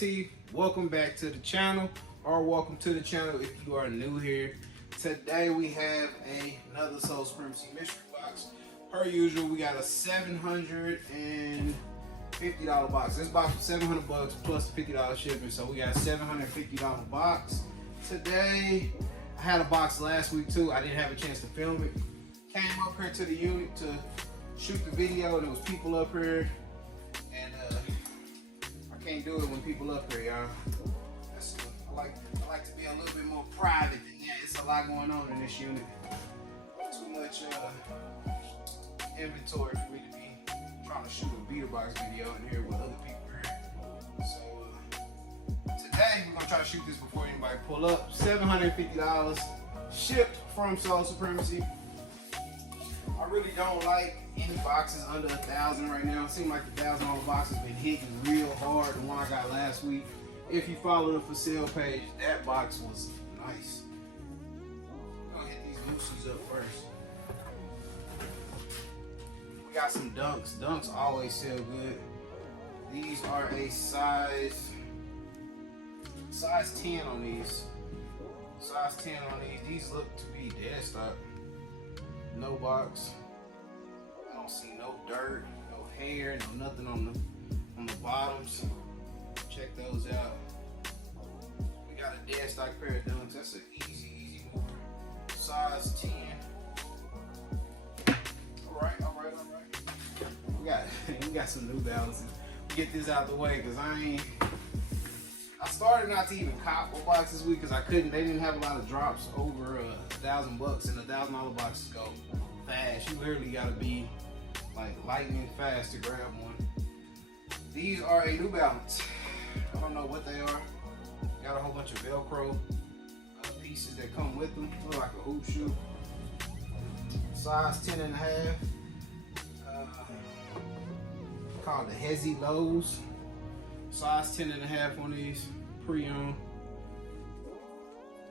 LAKEY. Welcome back to the channel, or welcome to the channel if you are new here. Today we have another Soul Supremacy mystery box. Per usual, we got a $750 box. This box was $700 plus the $50 shipping, so we got a $750 box. Today, I had a box last week too. I didn't have a chance to film it. Came up here to the unit to shoot the video, and there was people up here, and I can't do it when people up here, y'all. I like to be a little bit more private than that. It's a lot going on in this unit. Too much inventory for me to be trying to shoot a beater box video in here with other people here. So today we're gonna try to shoot this before anybody pull up. $750 shipped from Soul Supremacy. I really don't like any boxes under $1,000 right now. It seems like the $1,000 box has been hitting real hard. The one I got last week. If you follow the for sale page, that box was nice. I'm gonna hit these loosies up first. We got some dunks. Dunks always sell good. These are a size 10 on these. Size 10 on these. These look to be dead stock. No box. I don't see no dirt, no hair, no nothing on the bottoms. Check those out. We got a dead stock pair of dunks. That's an easy mover. Size 10. All right. We got some New Balances. Get this out the way, because I started not to even cop a box this week because I couldn't. They didn't have a lot of drops over $1,000, and the $1,000 boxes go fast. You literally gotta be like lightning fast to grab one. These are a New Balance. I don't know what they are. Got a whole bunch of Velcro pieces that come with them. Look like a hoop shoe. Size 10.5. Called the Hezzy Lows. Size 10.5 on these. Pre-owned.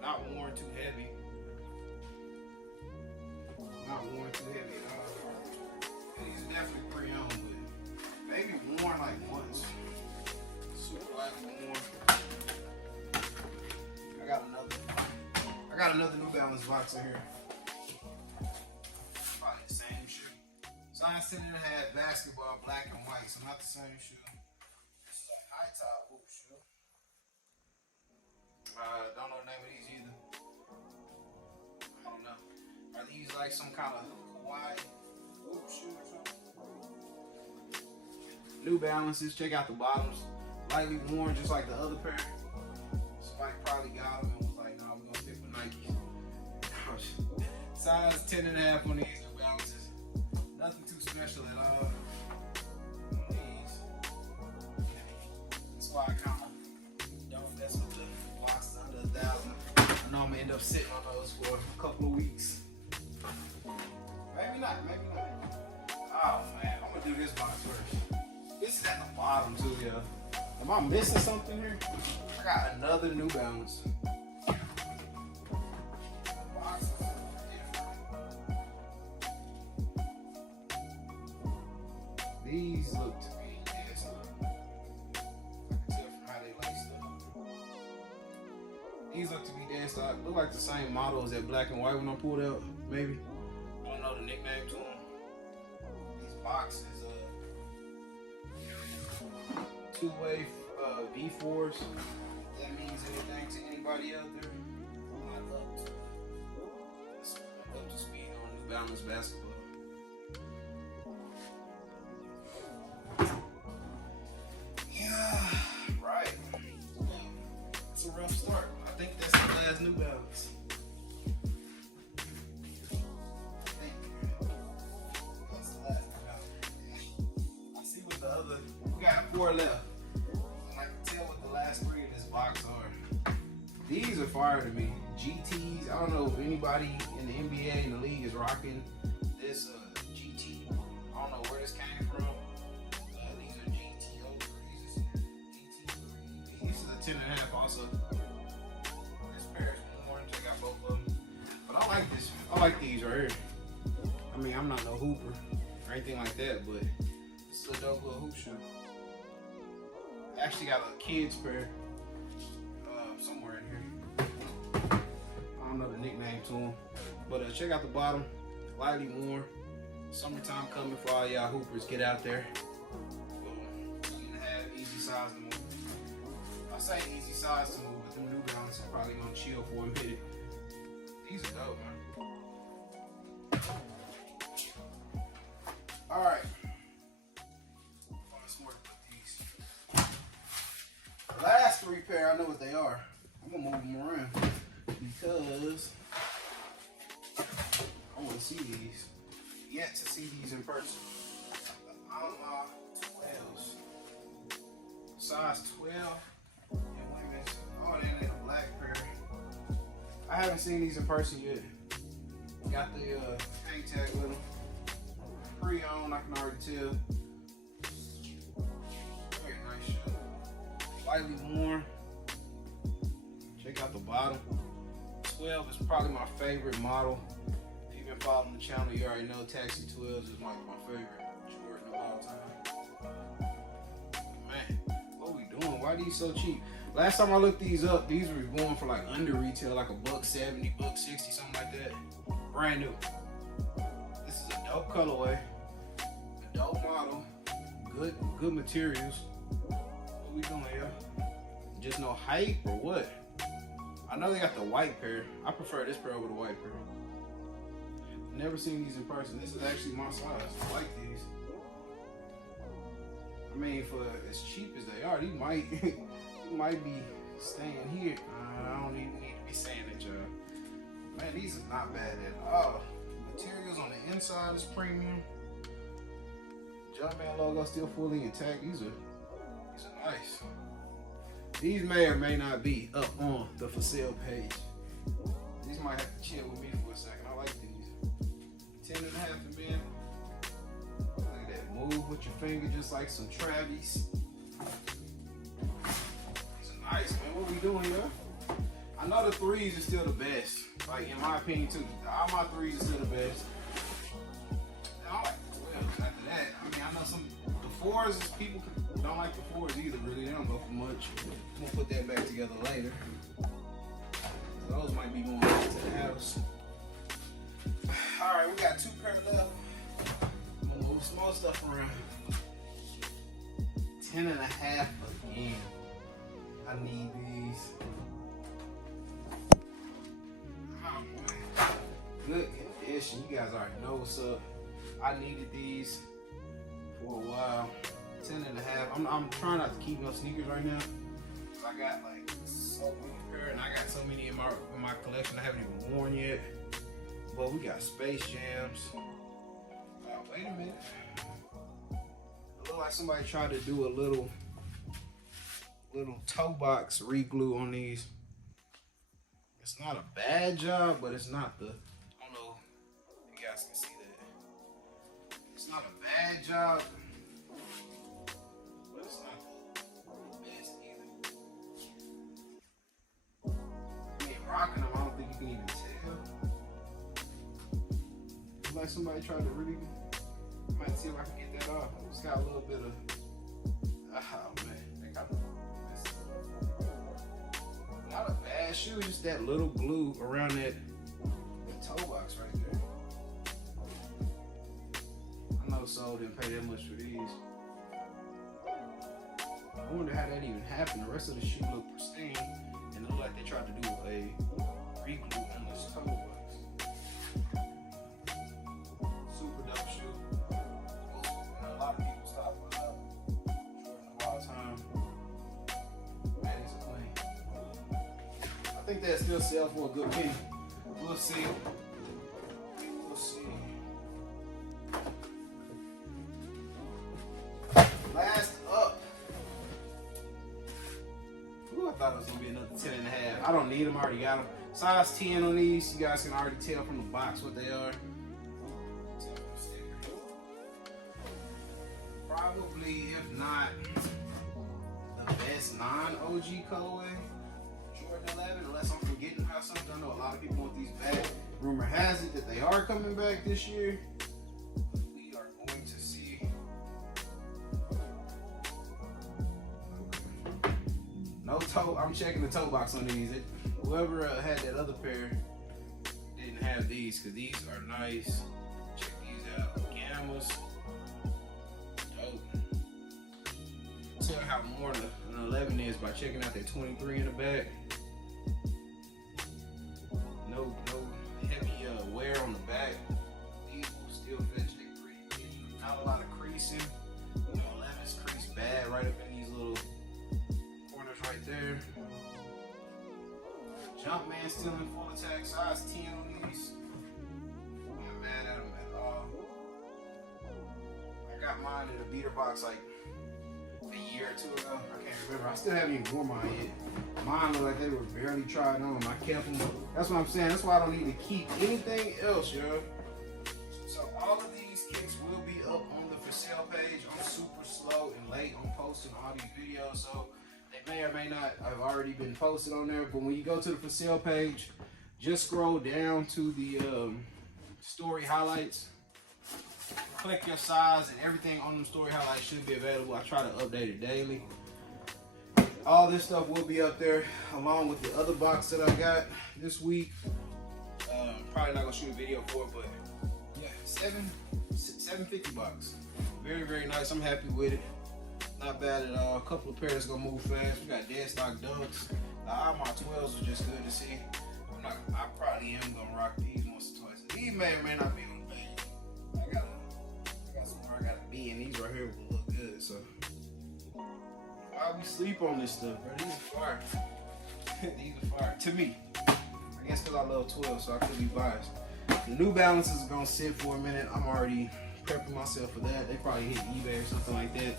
Not worn too heavy. Not worn too heavy at all. These are definitely pre-owned, but maybe worn like once. Super light worn. I got another New Balance box in here. Probably the same shoe. Size 10.5 basketball, black and white, so not the same shoe. This is a high top hoop shoe. Don't know the name of these either. I don't know. Are these like some kind of Hawaii hoop shoe or something? New Balances. Check out the bottoms. Lightly worn, just like the other pair. Somebody probably got them and was like, "No, we're gonna stick with Nike." Size 10.5 on these New Balances. Nothing too special at all. These. That's why I kind of don't mess with the boxes under $1,000. I know I'm gonna end up sitting on those for a couple of weeks. Maybe not. Oh man, I'm gonna do this box first. This is at the bottom too, y'all. Am I missing something here? I got another New Balance. Boxes are different. These look to be dead stock. I can tell from how they laced up. These look to be dead stock. Look like the same model as that black and white one I pulled out, maybe. I don't know the nickname to them. These boxes, two-way V4s. If that means anything to anybody out there, I'm not up to speed on New Balance basketball. Yeah, right. It's a rough start. I think that's the last New Balance. I see what the other. We got 4 left. I can tell what the last 3 in this box are. These are fire to me. GTs. I don't know if anybody in the NBA and the league is rocking this GT. I don't know where this came from. These are GTO. This is a 10.5 also. This pair is worn. Check out both of them. But I like this. I like these right here. I mean, I'm not no hooper or anything like that, but this is a dope little hoop shoe. Actually got a kids pair somewhere in here. I don't know the nickname to them, but check out the bottom, lightly worn. Summertime coming for all y'all hoopers. Get out there. 2.5, easy size to move. I say easy size to move, but them New Balance is probably gonna chill for a minute. These are dope, man. All right. Last 3 pair, I know what they are. I'm gonna move them around because I want to see these. Yet to see these in person. I'm 12s, size 12 in women's. Oh, then they a black pair. I haven't seen these in person yet. Got the hang tag with them. Pre-owned, I can already tell. Very nice shoe. Lightly worn. Check out the bottom. 12 is probably my favorite model. If you've been following the channel, you already know Taxi 12s is like my favorite Jordan of all time. Man, what we doing? Why are these so cheap? Last time I looked these up, these were going for like under retail, like $170, $160, something like that. Brand new. This is a dope colorway, a dope model, good materials. What we doing here? Just no hype or what? I know they got the white pair. I prefer this pair over the white pair. Never seen these in person. This is actually my size. I like these. I mean, for as cheap as they are, these might might be staying here. I don't even need to be saying that, y'all. Man, these are not bad at all. Materials on the inside is premium. Jumpman logo still fully intact. These are nice. These may or may not be up on the for sale page. These might have to chill with me for a second. I like these. 10.5 to men. Look at that. Move with your finger just like some Travis. These are nice, man. What we doing here? I know the 3s are still the best. Like, in my opinion, too. All my 3s are still the best. And I like the 12s after that. I mean, I know the 4s is people don't like the 4s either, really. They don't go for much. I'm gonna put that back together later. Those might be going back to the house. Alright, we got 2 pair left. I'm gonna move some more stuff around. 10.5 again. I need these. Oh, man. Good condition. You guys already know what's up. I needed these for a while. 10.5. I'm trying not to keep no sneakers right now. I got like so many pair, and I got so many in my collection I haven't even worn yet. But we got Space Jams. Wait a minute. It look like somebody tried to do a little toe box re-glue on these. It's not a bad job, but it's not the, I don't know if you guys can see that. It's not a bad job. Rocking them, I don't think you can even tell. It's like somebody tried to really, I might see if I can get that off. It's got a little bit of, oh man, they got not a bad shoe, just that little glue around that toe box right there. I know Soul didn't pay that much for these. I wonder how that even happened. The rest of the shoe looked pristine. And it looked like they tried to do a re-glue on this toe box. Super dope shoe. A lot of people stop for a lot of time. Man, it's clean. I think they'll still sell for a good penny. We'll see. We'll see. Last up. I thought it was gonna be another 10.5. I don't need them, I already got them. Size 10 on these. You guys can already tell from the box what they are. Probably, if not the best non-OG colorway, Jordan 11, unless I'm forgetting about something. I know a lot of people want these back. Rumor has it that they are coming back this year. We are going to see. I'm checking the toe box on these. Whoever had that other pair didn't have these, because these are nice. Check these out. Gammas. Dope. Tell how more an 11 is by checking out that 23 in the back. No heavy wear on the back. These will still fit. They pretty. Not a lot of creasing. You know, 11's crease bad right up in these little corners right there. Jumpman still in full attack, size 10 on these. I'm not mad at them at all. I got mine in a beater box like a year or two ago. I can't remember. I still haven't even worn mine yet. Mine look like they were barely tried on. I kept them. That's what I'm saying. That's why I don't need to keep anything else, yo. So all of these kicks will be up on the for sale page. I'm super slow and late on posting all these videos, so they may or may not have already been posted on there. But when you go to the for sale page, just scroll down to the story highlights. Click your size, and everything on them story highlights should be available. I try to update it daily. All this stuff will be up there along with the other box that I got this week. Probably not gonna shoot a video for it, but yeah, 750 box. Very, very nice. I'm happy with it. Not bad at all. A couple of pairs gonna move fast. We got dead stock dunks. All my 12s are just good to see. I probably am gonna rock these once or twice. These may or may not be on the page. I got somewhere I gotta be, and these right here will look good. So why we sleep on this stuff, bro? These are fire. These are fire to me. I guess because I love 12, so I could be biased. The New Balances are gonna sit for a minute. I'm already prepping myself for that. They probably hit eBay or something like that.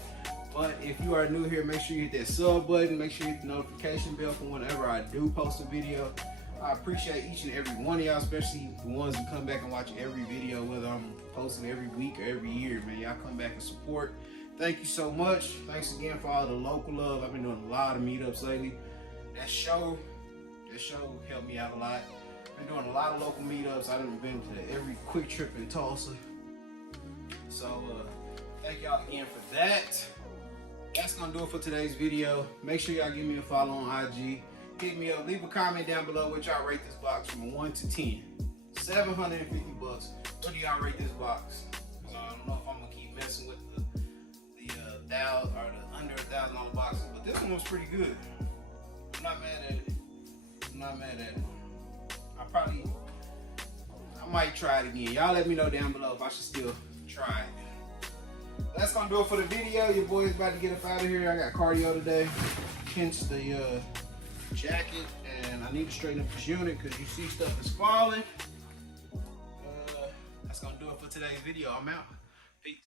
But if you are new here, make sure you hit that sub button. Make sure you hit the notification bell for whenever I do post a video. I appreciate each and every one of y'all, especially the ones who come back and watch every video, whether I'm posting every week or every year, man. Y'all come back and support. Thank you so much. Thanks again for all the local love. I've been doing a lot of meetups lately. That show helped me out a lot. Been doing a lot of local meetups. I've been to every quick trip in Tulsa. So thank y'all again for that. That's gonna do it for today's video. Make sure y'all give me a follow on IG. Hit me up, leave a comment down below what y'all rate this box from a 1 to 10. 750 bucks. What do y'all rate this box? So I don't know if I'm gonna keep messing with the under $1,000 boxes, but this one was pretty good. I'm not mad at it. I'm not mad at it. I might try it again. Y'all let me know down below if I should still try it. That's gonna do it for the video. Your boy's about to get up out of here. I got cardio today. Hence the jacket, and I need to straighten up this unit because you see stuff is falling. That's gonna do it for today's video. I'm out.